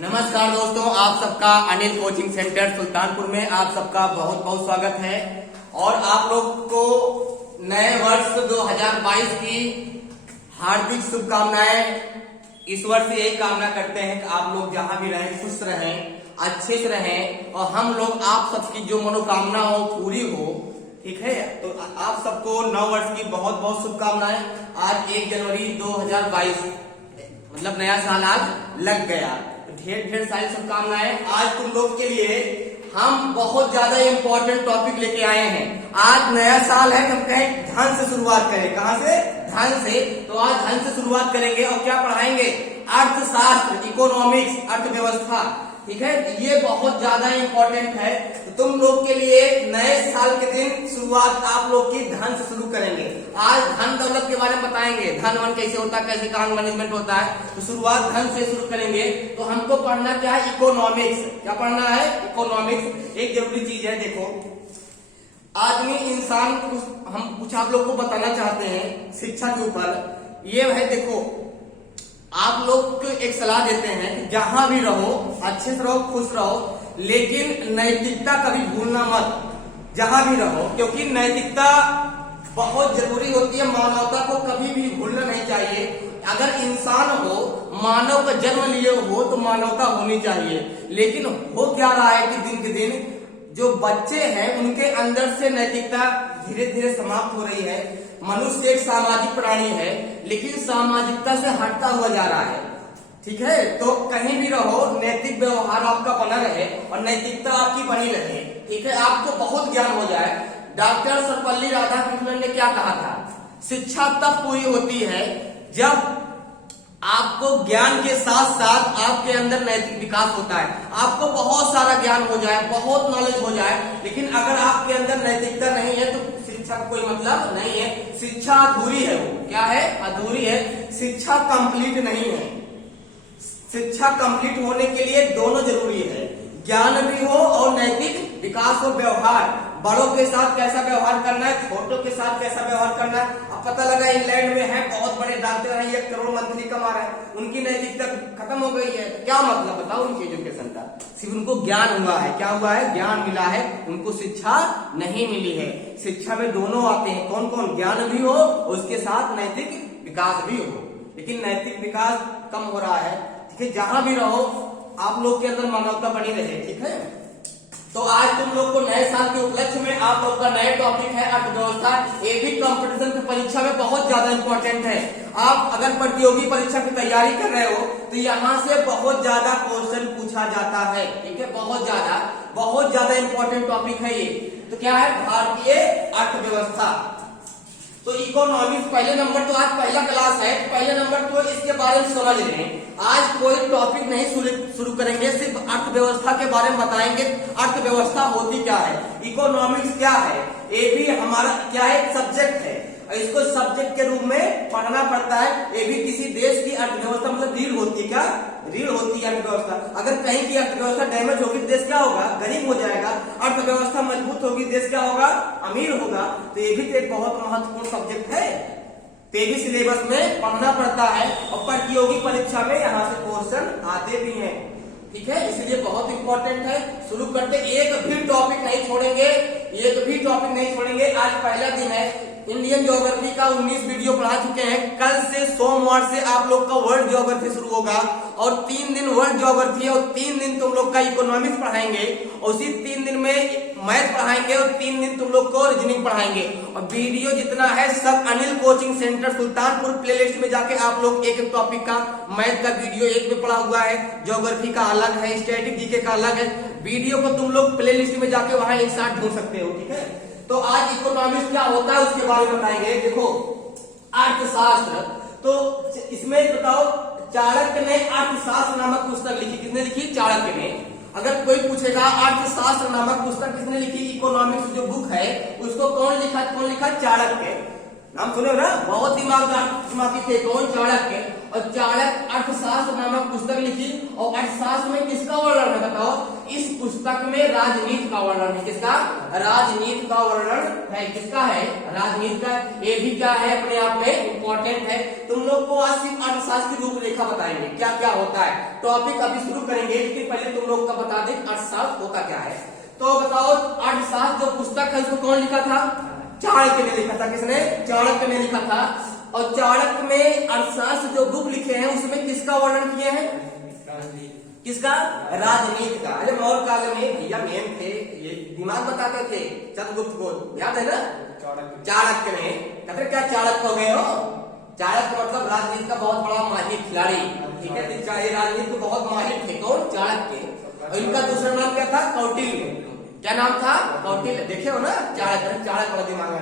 नमस्कार दोस्तों, आप सबका अनिल कोचिंग सेंटर सुल्तानपुर में आप सबका बहुत बहुत स्वागत है। और आप लोग को नए वर्ष 2022 की हार्दिक शुभकामनाएं। इस वर्ष यही कामना करते हैं कि आप लोग जहां भी रहें खुश रहें, अच्छे से रहें और हम लोग आप सबकी जो मनोकामना हो पूरी हो। ठीक है, तो आप सबको नव वर्ष की बहुत बहुत शुभकामनाएं। आज 1 जनवरी 2022 मतलब नया साल आज लग गया। ढेर ढेर सारी शुभकामनाएं। आज तुम लोग के लिए हम बहुत ज्यादा इंपॉर्टेंट टॉपिक लेके आए हैं। आज नया साल है, हम कहें धन से शुरुआत करें। कहां से? धन से। तो आज धन से शुरुआत करेंगे और क्या पढ़ाएंगे? अर्थशास्त्र, इकोनॉमिक्स, अर्थव्यवस्था। ठीक है, ये बहुत ज्यादा इंपॉर्टेंट है। तो तुम लोग के लिए नए साल के दिन शुरुआत आप लोग की धन से शुरू करेंगे। आज धन दौलत के बारे में बताएंगे, धन वन कैसे होता है, कैसे काम मैनेजमेंट होता है। तो शुरुआत धन से शुरू करेंगे। तो हमको पढ़ना क्या है? इकोनॉमिक्स। क्या पढ़ना है? इकोनॉमिक्स। एक जरूरी चीज है। देखो, आदमी इंसान हम कुछ आप लोग को बताना चाहते हैं शिक्षा के ऊपर। ये है, देखो आप लोग को एक सलाह देते हैं कि जहां भी रहो अच्छे से रहो, खुश रहो, लेकिन नैतिकता कभी भूलना मत। जहां भी रहो, क्योंकि नैतिकता बहुत जरूरी होती है। मानवता को कभी भी भूलना नहीं चाहिए। अगर इंसान हो, मानव का जन्म लिए हो तो मानवता होनी चाहिए। लेकिन हो क्या रहा है कि दिन के दिन जो बच्चे हैं उनके अंदर से नैतिकता धीरे धीरे समाप्त हो रही है। मनुष्य एक सामाजिक प्राणी है, लेकिन सामाजिकता से हटता हुआ जा रहा है। ठीक है, तो कहीं भी रहो नैतिक व्यवहार आपका बना रहे और नैतिकता आपकी बनी रहे। ठीक है, आपको बहुत ज्ञान हो जाए। डॉक्टर सर्वपल्ली राधाकृष्णन ने क्या कहा था? शिक्षा तब पूरी होती है जब आपको ज्ञान के साथ साथ आपके अंदर नैतिक विकास होता है। आपको बहुत सारा ज्ञान हो जाए, बहुत नॉलेज हो जाए, लेकिन अगर आपके अंदर नैतिकता नहीं है तो शिक्षा का कोई मतलब नहीं है। शिक्षा अधूरी है। वो क्या है? अधूरी है। शिक्षा कंप्लीट नहीं है। शिक्षा कंप्लीट होने के लिए दोनों जरूरी है, ज्ञान भी हो और नैतिक विकास हो। व्यवहार, बड़ों के साथ कैसा व्यवहार करना है, छोटों के साथ कैसा व्यवहार करना है। अब पता लगा इंग्लैंड में है बहुत बड़े डॉक्टर हैं, 1 करोड़ मंथली कमा रहे हैं, उनकी नैतिकता खत्म हो गई है। तो क्या मतलब बताओ उनकी एजुकेशन का? सिर्फ उनको ज्ञान हुआ है। क्या हुआ है? ज्ञान मिला है, उनको शिक्षा नहीं मिली है। शिक्षा में दोनों आते हैं। कौन कौन? ज्ञान भी हो और उसके साथ नैतिक विकास भी हो। लेकिन नैतिक विकास कम हो रहा है। ठीक है, जहां भी रहो आप लोग के अंदर मानवता बनी रहे। ठीक है, तो आज तुम लोग को नए साल के उपलक्ष्य में आप लोग का नया टॉपिक है अर्थव्यवस्था। ये भी कंपटीशन की परीक्षा में बहुत ज्यादा इंपॉर्टेंट है। आप अगर प्रतियोगी परीक्षा की तैयारी कर रहे हो तो यहाँ से बहुत ज्यादा क्वेश्चन पूछा जाता है। ठीक है, बहुत ज्यादा इंपॉर्टेंट टॉपिक है ये। तो क्या है? भारतीय अर्थव्यवस्था। तो इकोनॉमिक्स पहले नंबर, तो आज पहला क्लास है, पहले नंबर तो इसके बारे में समझ लें। आज कोई टॉपिक नहीं शुरू करेंगे, सिर्फ अर्थव्यवस्था के बारे में बताएंगे। अर्थव्यवस्था होती क्या है, इकोनॉमिक्स क्या है, ये भी हमारा क्या है? सब्जेक्ट है। इसको सब्जेक्ट के रूप में पढ़ना पड़ता है। ये भी किसी देश की अर्थव्यवस्था मतलब रीढ़ होती है। क्या रीढ़ होती है अर्थव्यवस्था? अगर कहीं की अर्थव्यवस्था डैमेज होगी देश क्या होगा? गरीब हो जाएगा। अर्थव्यवस्था मजबूत होगी देश क्या होगा? अमीर होगा। तो ये भी तो एक बहुत महत्वपूर्ण सब्जेक्ट है। तो ये भी सिलेबस में पढ़ना पड़ता है और प्रतियोगी परीक्षा में यहाँ से क्वेश्चन आते भी हैं। ठीक है, इसलिए बहुत इंपॉर्टेंट है। शुरू करते, एक भी टॉपिक नहीं छोड़ेंगे, एक भी टॉपिक नहीं छोड़ेंगे। आज पहला दिन है। इंडियन ज्योग्राफी का 19 वीडियो पढ़ा चुके हैं। कल से सोमवार से आप लोग का वर्ल्ड ज्योग्राफी शुरू होगा और 3 दिन वर्ल्ड ज्योग्राफी और 3 दिन तुम लोग का इकोनॉमिक्स पढ़ाएंगे और उसी 3 दिन में मैथ पढ़ाएंगे और 3 दिन तुम लोग को रीजनिंग पढ़ाएंगे। और वीडियो जितना है सब Anil coaching centre Sultanpur playlist में जाके आप लोग एक एक टॉपिक का, मैथ का वीडियो एक में पढ़ा हुआ है, ज्योग्राफी का अलग है, स्टैटिक जीके का अलग है। वीडियो को तुम लोग प्लेलिस्ट में जाके वहां एक साथ ढूंढ सकते हो। ठीक है, तो आज इकोनॉमिक्स क्या होता है उसके बारे में बताएंगे। देखो, अर्थशास्त्र, तो इसमें बताओ चाणक्य ने अर्थशास्त्र नामक पुस्तक लिखी। किसने लिखी? चाणक्य ने। अगर कोई पूछेगा अर्थशास्त्र नामक पुस्तक किसने लिखी, इकोनॉमिक्स जो बुक है उसको कौन लिखा? चाणक्य। नाम सुने हो ना? बहुत दिमागी थे। कौन? चाणक्य। और चाणक्य अर्थशास्त्र नामक पुस्तक लिखी। और अर्थशास्त्र में किसका वर्णन है बताओ? इस पुस्तक में राजनीति का वर्णन है। किसका? राजनीति का वर्णन है। किसका है? राजनीति का। ये भी क्या है अपने आप में इंपॉर्टेंट है। तुम लोग को आज सिर्फ अर्थशास्त्र की रूपरेखा बताएंगे, क्या क्या होता है। टॉपिक अभी शुरू करेंगे, लेकिन पहले तुम लोग का बता दें अर्थशास्त्र होता क्या है। तो बताओ, अर्थशास्त्र जो पुस्तक है उसको कौन लिखा था? चाणक्य ने लिखा था। किसने? चाणक्य ने लिखा था। और चाणक्य में अर्थशास्त्र जो बुक लिखे हैं उसमें किसका वर्णन किए हैं? किसका? राजनीति का। अरे मौर्य काल में भैया मेन थे, ये दिमाग बताते थे चंद्रगुप्त को, याद है ना? चाणक्य ने। कहते क्या चाणक्य हो गए हो? चाणक्य मतलब राजनीति का बहुत बड़ा माहिर खिलाड़ी, ठीक है। राजनीति में बहुत माहिर थे। कौन? चाणक्य। और इनका दूसरा नाम क्या था? कौटिल्य। क्या नाम था? कौटिल्य। देखे हो ना? चाणक्य। चाणक्य बड़ा दिमाग में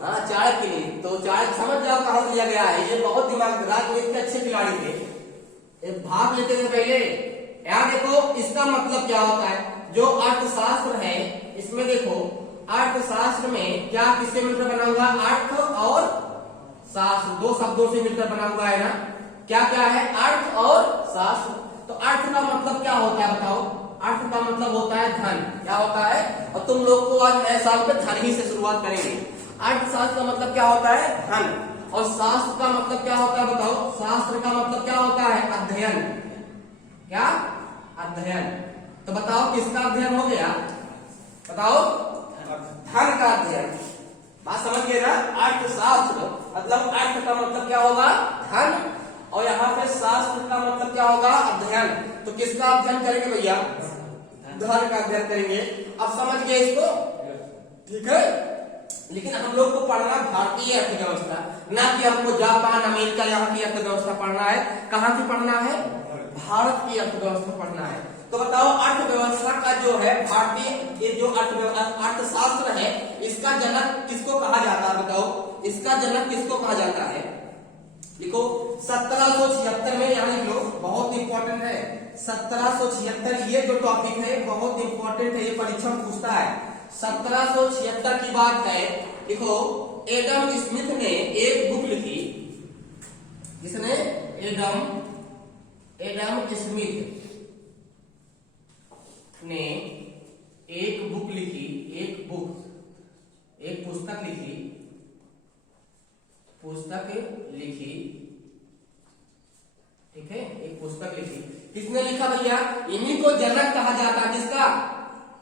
हाँ, चाणक्य नहीं तो चाणक्य समझ जाओ कहां से लिया गया है। ये बहुत दिमाग, राजनीति के अच्छे खिलाड़ी थे, भाग लेते थे पहले। यार देखो, इसका मतलब क्या होता है? जो अर्थशास्त्र है इसमें देखो, अर्थशास्त्र में क्या किससे मिलकर बना हुआ? अर्थ और शास्त्र, दो शब्दों से मिलकर बना हुआ है ना। क्या क्या है? अर्थ और शास्त्र। तो अर्थ का मतलब क्या होता है बताओ? अर्थ का मतलब होता है धन। क्या होता है? और तुम लोग को आज नए साल में धन ही से शुरुआत करेंगे। अर्थशास्त्र का मतलब क्या होता है? धन। और शास्त्र का मतलब क्या होता है बताओ? शास्त्र का मतलब क्या होता है? अध्ययन। क्या? अध्ययन। तो बताओ किसका अध्ययन हो गया? बताओ, धन का अध्ययन। बात समझ गए ना? अर्थशास्त्र मतलब अर्थ का मतलब क्या होगा? धन। और यहाँ पे शास्त्र का मतलब क्या होगा? अध्ययन। तो किसका अध्ययन करेंगे भैया? धन का अध्ययन करेंगे। अब समझ गए इसको? ठीक है। लेकिन हम लोग को पढ़ना भारतीय अर्थव्यवस्था, ना कि हमको जापान अमेरिका यहाँ की अर्थव्यवस्था पढ़ना है। कहाँ की पढ़ना है? भारत की अर्थव्यवस्था पढ़ना है। तो बताओ, अर्थव्यवस्था का जो है भारतीय, ये जो अर्थशास्त्र है, इसका जनक किसको कहा जाता है बताओ? इसका जनक किसको कहा जाता है? लिखो 1776 में, यहाँ लिख लो, बहुत इंपॉर्टेंट है। 1776 ये जो टॉपिक है बहुत इंपॉर्टेंट है, ये परीक्षा में पूछता है। 1776 की बात है। लिखो, एडम स्मिथ ने एक बुक लिखी। किसने? एडम स्मिथ ने एक बुक लिखी। एक पुस्तक लिखी। ठीक है, एक पुस्तक लिखी। किसने लिखा भैया? इन्हीं को जनक कहा जाता है। किसका?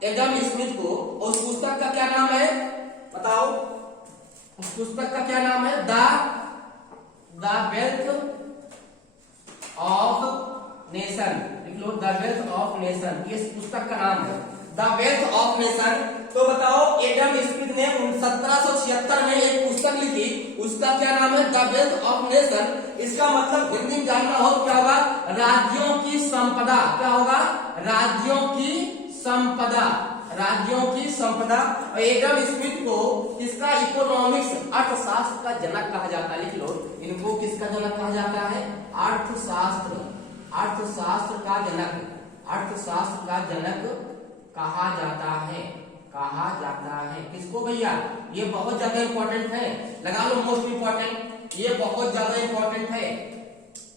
एडम स्मिथ को। और उस पुस्तक का क्या नाम है बताओ? उस पुस्तक का क्या नाम है? The wealth of nation. लिख लो, द वेल्थ ऑफ नेशन, ये पुस्तक का नाम है, द वेल्थ ऑफ नेशन। तो बताओ, एडम स्मिथ ने 1776 में एक पुस्तक लिखी, उसका क्या नाम है? The wealth of nation. इसका मतलब हिंदी में जानना हो क्या होगा? राज्यों की संपदा। क्या होगा? राज्यों की संपदा। राज्यों की संपदा। और एडम स्मिथ को किसका? इकोनॉमिक्स, अर्थशास्त्र का जनक कहा जाता है। लिख लो, इनको किसका जनक कहा जाता है? अर्थशास्त्र का जनक, अर्थशास्त्र का जनक कहा जाता है। किसको भैया? ये बहुत ज्यादा इंपॉर्टेंट है, लगा लो मोस्ट इंपॉर्टेंट, ये बहुत ज्यादा इंपॉर्टेंट है।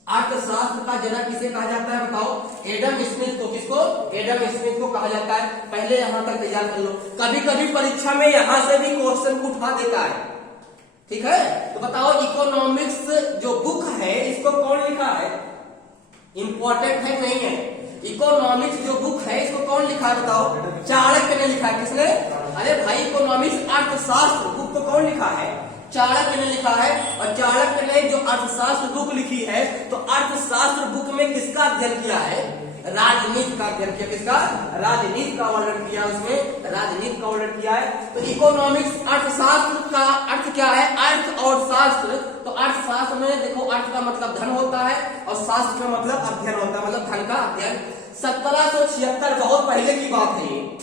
अर्थशास्त्र का जनक किसे कहा जाता है बताओ? एडम स्मिथ को। किसको? एडम स्मिथ को कहा जाता है। पहले यहां तक तैयार कर लो, कभी कभी परीक्षा में यहां से भी क्वेश्चन उठा देता है। ठीक है, तो बताओ, इकोनॉमिक्स जो बुक है इसको कौन लिखा है? इंपॉर्टेंट है नहीं है? इकोनॉमिक्स जो बुक है इसको कौन लिखा है बताओ? चाणक्य ने लिखा है। किसने? अरे भाई, इकोनॉमिक्स अर्थशास्त्र बुक को कौन लिखा है? चाणक्य ने लिखा है। और चाणक्य ने जो अर्थशास्त्र बुक लिखी है, तो अर्थशास्त्र बुक में किसका अध्ययन किया है? राजनीति का अध्ययन किया। किसका? राजनीति का वर्णन किया, उसमें राजनीति का वर्णन किया है। तो इकोनॉमिक्स, अर्थशास्त्र का अर्थ क्या है? अर्थ और शास्त्र। तो अर्थशास्त्र में देखो, अर्थ का मतलब धन होता है और शास्त्र का मतलब अध्ययन होता है, मतलब धन का अध्ययन। 1776 बहुत पहले की बात है, ये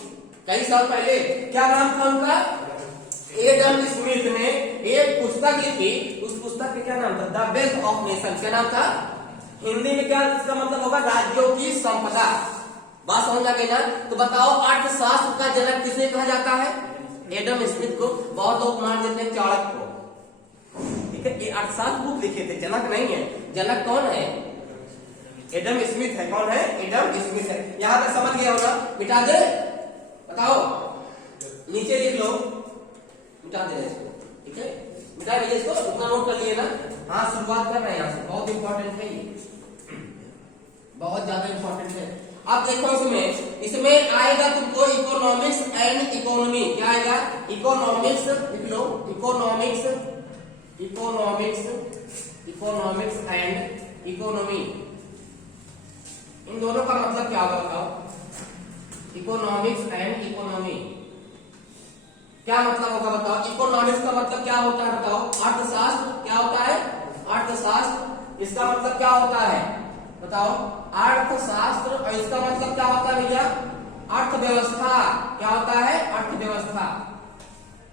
कई साल पहले। क्या नाम था उनका? एडम स्मिथ ने एक पुस्तक लिखी। उस पुस्तक का क्या नाम था? The wealth of nation. क्या नाम था? हिंदी में क्या इसका मतलब होगा? राज्यों की संपदा। बात समझ आ गई ना? तो बताओ, अर्थशास्त्र का जनक किसे कहा जाता है? एडम स्मिथ को। बहुत लोग मान देते हैं चाणक्य को। ठीक है, ये अर्थशास्त्र बुक लिखे थे, जनक नहीं है। जनक कौन है? एडम स्मिथ है। कौन है? एडम स्मिथ है। यहां तक समझ गया होगा? मिटा दे, बताओ, नीचे लिख लो, मिटा दे इसको, ठीक है, मिटा दीजिए इसको, उतना नोट कर लिए ना। हाँ, शुरुआत कर रहे हैं यहाँ से, बहुत इंपॉर्टेंट है ये, बहुत ज्यादा इंपॉर्टेंट है। अब देखो इसमें आएगा तुमको इकोनॉमिक्स एंड इकोनॉमी। क्या आएगा? इकोनॉमिक्स, लिख लो, economics, economics, economics and economy. इन दोनों का मतलब क्या होगा बताओ? इकोनॉमिक्स एंड इकोनॉमी क्या मतलब होगा बताओ? इकोनॉमिक्स का मतलब क्या होता है बताओ? अर्थशास्त्र। क्या होता है? अर्थशास्त्र। इसका मतलब क्या होता है बताओ? अर्थशास्त्र। और इसका मतलब क्या होता है भैया? अर्थव्यवस्था। क्या होता है? अर्थव्यवस्था।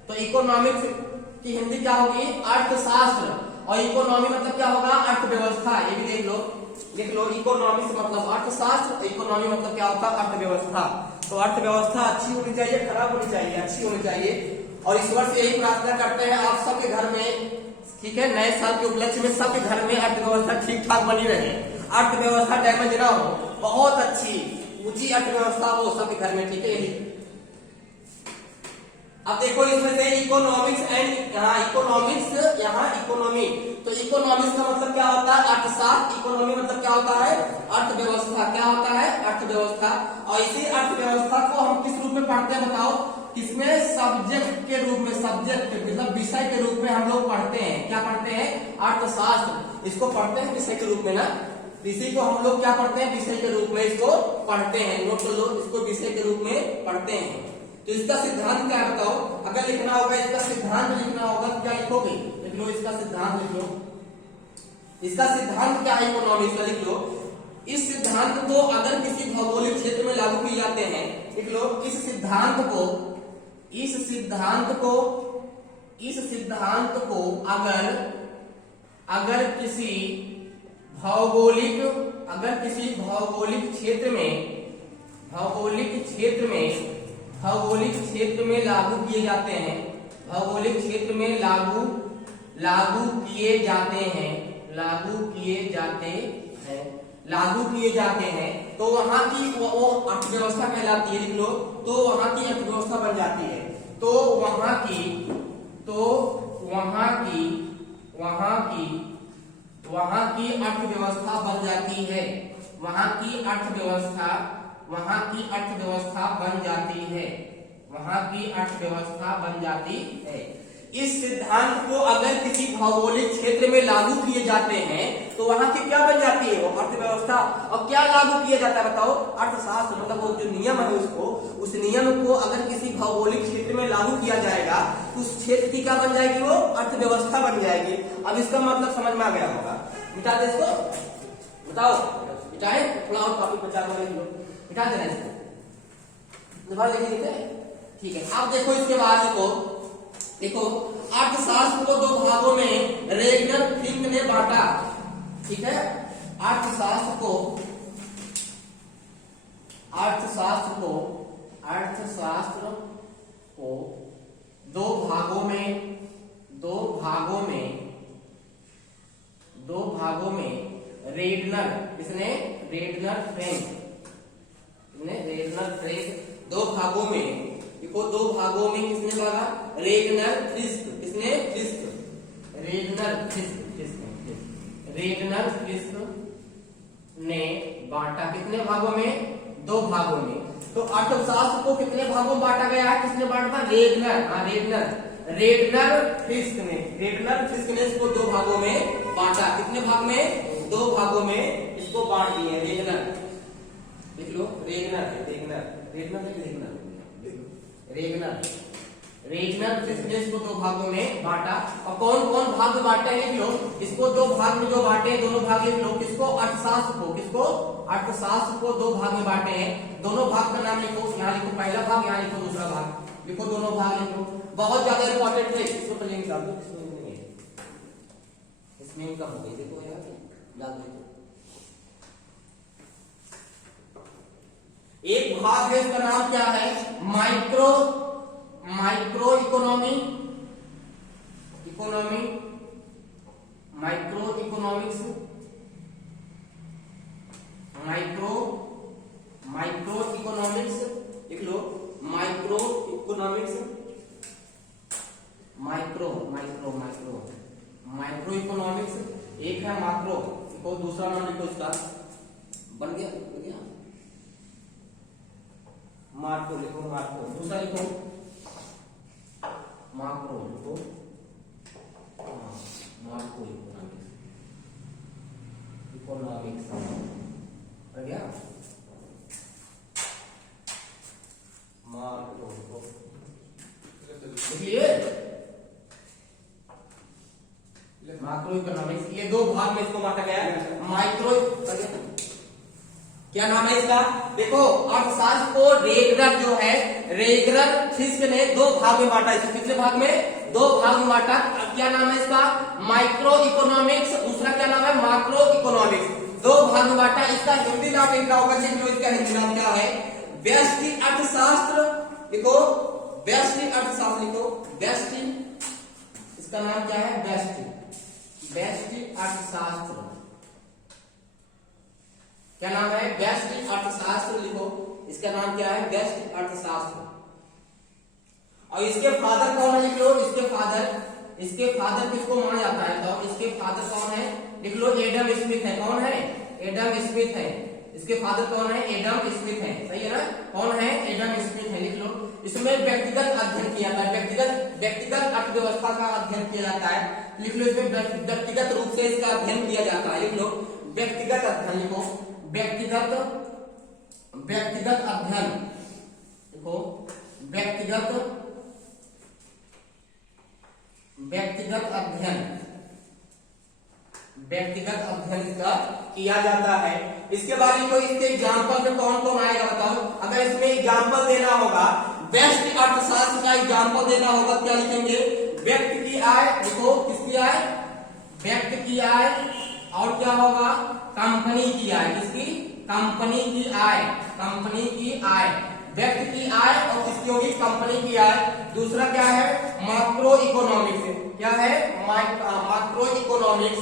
तो इकोनॉमिक्स की हिंदी क्या होगी? अर्थशास्त्र। और इकोनॉमी मतलब क्या होगा? अर्थव्यवस्था। ये भी देख लो, लिख लो, इकोनॉमिक्स मतलब अर्थशास्त्र, इकोनॉमी मतलब क्या होता है? अर्थव्यवस्था। तो अर्थव्यवस्था अच्छी होनी चाहिए, खराब होनी चाहिए? अच्छी होनी चाहिए। और ईश्वर से यही प्रार्थना करते हैं आप सबके घर में, ठीक है, नए साल के उपलक्ष्य में सबके घर में अर्थव्यवस्था ठीक ठाक बनी रहे, अर्थव्यवस्था डैमेज ना हो, बहुत अच्छी ऊंची अर्थव्यवस्था हो सबके घर में, ठीक है। यही अब देखो इसमें से इकोनॉमिक्स एंड इकोनॉमिक्स, यहाँ इकोनॉमी। तो इकोनॉमिक्स का मतलब क्या होता है? अर्थशास्त्र। इकोनॉमी मतलब क्या होता है? अर्थव्यवस्था। क्या होता है? अर्थव्यवस्था। और इसी अर्थव्यवस्था को हम किस रूप में पढ़ते हैं बताओ? किसमें? सब्जेक्ट के रूप में, सब्जेक्ट मतलब विषय के रूप में हम लोग पढ़ते हैं। क्या पढ़ते हैं? अर्थशास्त्र। इसको पढ़ते हैं विषय के रूप में ना। इसी को हम लोग क्या पढ़ते हैं? विषय के रूप में इसको पढ़ते हैं। नोट कर लो, इसको विषय के रूप में पढ़ते हैं। तो इसका सिद्धांत क्या है बताओ? अगर लिखना होगा, इसका सिद्धांत लिखना होगा तो क्या लिखोगे? लिख लो, इसका सिद्धांत लिख लो। इसका सिद्धांत क्या है इकोनॉमिक्स का? लिख लो। इस सिद्धांत को अगर किसी भौगोलिक क्षेत्र में लागू किए जाते हैं, लिख लो, इस सिद्धांत को अगर किसी भौगोलिक क्षेत्र में लागू किए जाते हैं, भौगोलिक क्षेत्र में लागू किए जाते हैं तो वहां की वो अर्थव्यवस्था कहलाती है। लिख लो, तो वहां की अर्थव्यवस्था बन जाती है। तो वहां की अर्थव्यवस्था बन जाती है। वहां की अर्थव्यवस्था बन जाती है। इस सिद्धांत को अगर किसी भौगोलिक क्षेत्र में लागू किए जाते हैं तो वहां की क्या बन जाती है? वो अर्थव्यवस्था। और क्या लागू किया जाता है बताओ? अर्थशास्त्र। मतलब वो जो नियम है उस नियम को अगर किसी भौगोलिक क्षेत्र में लागू किया जाएगा तो उस क्षेत्र की क्या बन जाएगी? वो अर्थव्यवस्था बन जाएगी। अब इसका मतलब समझ में आ गया होगा? मिटा दे इसको, बताओ, मिटाए? थोड़ा और कॉपी बचा हुआ लिख लो, मिटा देना इसको, दोबारा लिखिए, ठीक है। अब देखो इसके बाद देखो अर्थशास्त्र को दो भागों में रेगनर फिंक ने बांटा, ठीक है। अर्थशास्त्र को दो भागों में रेगनर, इसने रेगनर फ्रेंक, दो भागों में, देखो दो भागों में किसने बांटा? Ragnar frisk. किसने? फ्रिस्क, रेगनर फ्रिस्क ने बांटा। कितने भागों में? दो भागों में। तो अर्थशास्त्र को कितने भागों में बांटा गया है? किसने बांटा? रेगनर फ्रिस्क ने इसको दो भागों में बांटा। कितने भाग में? दो भागों में इसको बांट दिए। रेगनर, लिख लो, रेगनर फ्रिस्क ने इसको दो भागों में बांटा। और कौन कौन भाग में बांटे? लिख लो, इसको दो भाग में जो बांटे, दोनों भाग लिख लो। किसको? अर्थशास्त्र को दो भाग में बांटे हैं। दोनों भाग का नाम लिखो, यहाँ लिखो पहला भाग, यहाँ लिखो दूसरा भाग, लिखो दोनों भाग लिखो। बहुत ज्यादा इंपॉर्टेंट है, इसको तो लिंक डाल दो। इसमें इनका हो गई, देखो यार, डाल दो। एक भाग है, इसका नाम क्या है? Micro economy. Economics, micro economics, लिख लो माइक्रो इकोनॉमिक्स, माइक्रो इकोनॉमिक्स। एक है माक्रो, देखो दूसरा नाम लिखो इसका, बन गया मार्को, लिखो मार्को। दूसरा लिखो माक्रो, लिखो मार्को इकोनॉमिक्स बन गया मार्को, लिखिए माइक्रो इकोनॉमिक्स। ये दो भाग में इसको बांटा गया है। माइक्रो, क्या नाम है इसका? देखो अर्थशास्त्र को रेगुलर जो है, रेगुलर फिस्क ने दो भाग में बांटा। इसको पिछले भाग में दो भाग में बांटा। क्या नाम है इसका? Micro economics. दूसरा क्या नाम है? Macro economics. दो भाग में बांटा। इसका हिंदी नाम इनका होगा, इसका हिंदी नाम क्या है? व्यष्टि अर्थशास्त्र। लिखो व्यष्टि अर्थशास्त्र, लिखो व्यष्टि, इसका नाम क्या है? व्यष्टि अर्थशास्त्र। क्या नाम है? व्यष्टि अर्थशास्त्र। लिखो इसका नाम क्या है? व्यष्टि अर्थशास्त्र। और इसके फादर कौन है? लिख लो इसके फादर किसको माना जाता है? तो इसके फादर कौन है? लिख लो एडम स्मिथ है। कौन है? एडम स्मिथ है। इसके फादर कौन है? एडम स्मिथ है। सही है ना? कौन है? एडम स्मिथ है। लिख लो। इसमें व्यक्तिगत अध्ययन किया जाता है, व्यक्तिगत अर्थव्यवस्था का अध्ययन किया जाता है। लिख लो इसमें व्यक्तिगत रूप से इसका अध्ययन किया जाता है। लिख लो व्यक्तिगत अध्ययन, लिखो व्यक्तिगत अध्ययन, देखो व्यक्तिगत अध्ययन इसका किया जाता है। इसके बारे में कोई इसके एग्जाम्पल में कौन कौन आएगा बताओ? अगर इसमें एग्जाम्पल देना होगा, व्यष्टि अर्थशास्त्र का एग्जाम्पल देना होगा, क्या लिखेंगे? व्यक्ति की आय, देखो किसकी आय? व्यक्ति की आय। और क्या होगा? कंपनी की आय। किसकी? कंपनी की आय। व्यक्ति की आय और किसकी होगी? कंपनी की आय। दूसरा क्या है? Macro economics. क्या है? Macro economics.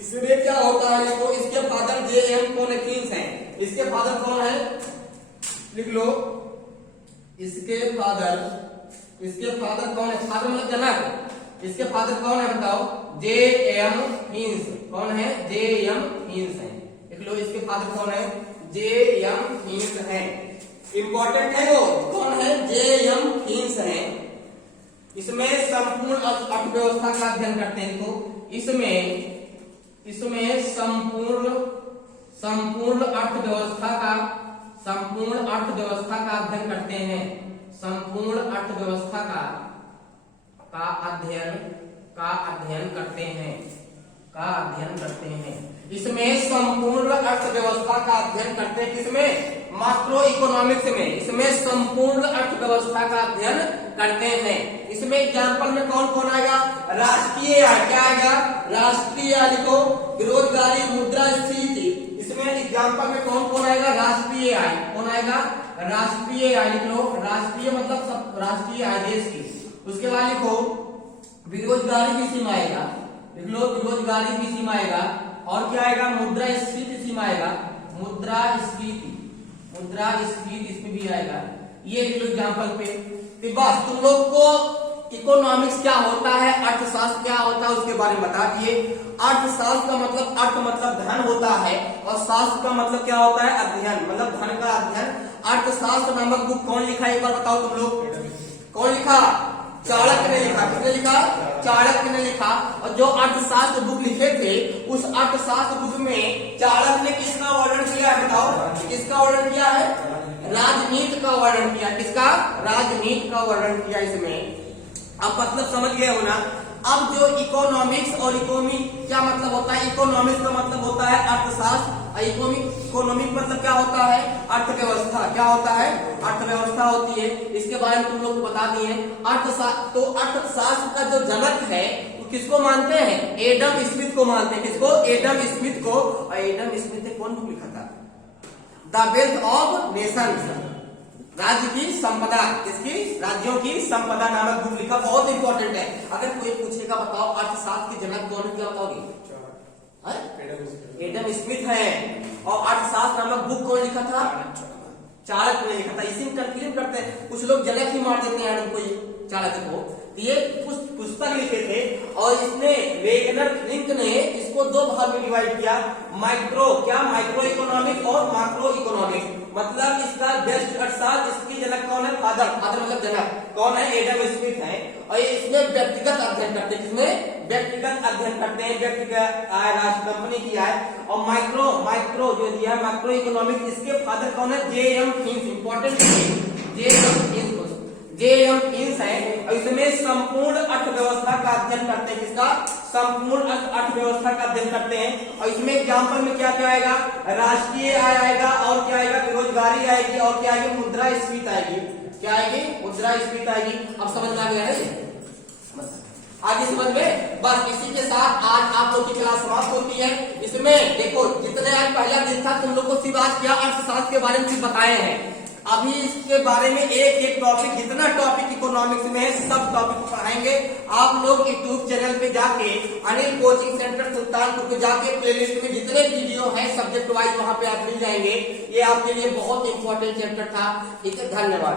इसमें क्या होता है? देखो इसके फादर J.M. कोनेकिन्स हैं। इसके फादर कौन है? लिख लो इसके फादर कौन है? फादर मतलब जनक। इसके फादर कौन है बताओ? J.M. हिंस। कौन है? J.M. हिंस है। लिख लो इसके फादर कौन है? J.M. हिंस है। इंपॉर्टेंट है वो। कौन है? J.M. हिंस है। इसमें संपूर्ण अर्थव्यवस्था का अध्ययन करते हैं। देखो इसमें संपूर्ण अर्थव्यवस्था का अध्ययन करते हैं। संपूर्ण अर्थव्यवस्था का अध्ययन करते हैं। इसमें संपूर्ण अर्थव्यवस्था का अध्ययन करते हैं। किसमें? माक्रो इकोनॉमिक्स में। इसमें संपूर्ण अर्थव्यवस्था का अध्ययन करते हैं। इसमें एग्जाम्पल में कौन कौन आएगा? राष्ट्रीय आय। क्या आएगा? राष्ट्रीय आय। लिखो बेरोजगारी, मुद्रास्फीति। इसमें एग्जाम्पल में कौन कौन आएगा? राष्ट्रीय आय। कौन आएगा? राष्ट्रीय आय। लिख लो राष्ट्रीय मतलब सब राष्ट्रीय आय देश की। उसके बाद लिखो बेरोजगारी की सीमा आएगा। लिख लो बेरोजगारी की सीमा आएगा। और क्या आएगा? मुद्रास्फीति सीमा आएगा। मुद्रास्फीति इसमें भी आएगा। ये लिख लो एग्जाम्पल पे। तो बस तुम लोग को इकोनॉमिक्स क्या होता है, अर्थशास्त्र क्या होता है उसके बारे में बता दिए। अर्थशास्त्र का मतलब अर्थ मतलब धन होता है, और शास्त्र का मतलब क्या होता है? अध्ययन, मतलब धन का अध्ययन। अर्थशास्त्र नामक बुक कौन लिखा है एक बार बताओ तुम लोग? कौन लिखा? चाणक्य ने लिखा। किसने लिखा? चाणक्य ने लिखा। और जो अर्थशास्त्र बुक लिखे थे, उस अर्थशास्त्र बुक में चाणक्य ने किसका वर्णन किया है बताओ? किसका वर्णन किया है? राजनीति का वर्णन किया। किसका? राजनीति का वर्णन किया इसमें। अब मतलब समझ गए हो ना? अब जो इकोनॉमिक्स और इकोनॉमी क्या मतलब होता है? इकोनॉमिक्स का मतलब होता है अर्थशास्त्र। इकोनॉमिक मतलब क्या होता है? अर्थव्यवस्था। क्या होता है? अर्थव्यवस्था होती है। इसके बारे में तुम लोग को बता दिए। तो अर्थशास्त्र का जो जनक है वो किसको मानते हैं? एडम स्मिथ को मानते हैं। किसको? एडम स्मिथ को। और एडम स्मिथ ने कौन बुक लिखा था? द वेल्थ ऑफ नेशन, राज्य की संपदा। किसकी? राज्यों की संपदा नामक बुक लिखा। बहुत इंपॉर्टेंट है। अगर कोई पूछेगा बताओ अर्थशास्त्र के जनक कौन है, क्या बताओगे? एडम स्मिथ है। और अर्थशास्त्र नामक बुक कौन लिखा था? चाणक्य ने लिखा था। इसी में कंफ्यूजन करते हैं, कुछ लोग जनक ही मार देते हैं उनको, ये चाणक्य को। ये पुस्तक लिखे थे और इसने वेगनर फ्लिंक ने इसको दो भाग में डिवाइड किया, माइक्रो इकोनॉमिक और मैक्रो इकोनॉमिक। मतलब इसका बेस्ट अर्थशास्त्र, इसकी जनक कौन है? फादर मतलब जनक कौन है? एडम स्मिथ है। और ये इसमें व्यक्तिगत अध्ययन करते हैं, इसमें व्यक्तिगत अध्ययन करते हैं, व्यक्तिगत आय राष्ट्र कंपनी की आय। और माइक्रो जो दिया मैक्रो इकोनॉमिक, इसके फादर कौन है? J.M.. Finch. Important J.M.. Finch है। और इसमें संपूर्ण अर्थव्यवस्था का अध्ययन करते हैं। किसका? संपूर्ण अर्थव्यवस्था का अध्ययन करते हैं। और इसमें एग्जाम्पल में क्या क्या आएगा? राष्ट्रीय आय आएगा, और क्या आएगा? बेरोजगारी आएगी, और क्या आएगी? मुद्रास्फीति आएगी। क्या आएगी? मुद्रास्फीति आएगी। अब समझ में आ गया है? आगे समझ में। बस इसी के साथ आज आप लोग की क्लास समाप्त होती है। इसमें देखो, जितने आज पहला दिन था, तुम लोग को सिर्फ आज क्या अर्थशास्त्र के बारे में सिर्फ बताए हैं। अभी इसके बारे में एक टॉपिक, जितना टॉपिक इकोनॉमिक्स में है, सब टॉपिक पढ़ाएंगे। आप लोग यूट्यूब चैनल पे जाके अनिल कोचिंग सेंटर सुल्तानपुर पे जाके प्लेलिस्ट में जितने वीडियो हैं सब्जेक्ट वाइज, वहां पे आप मिल जाएंगे। ये आपके लिए बहुत इंपॉर्टेंट चैप्टर था। ठीक है, धन्यवाद।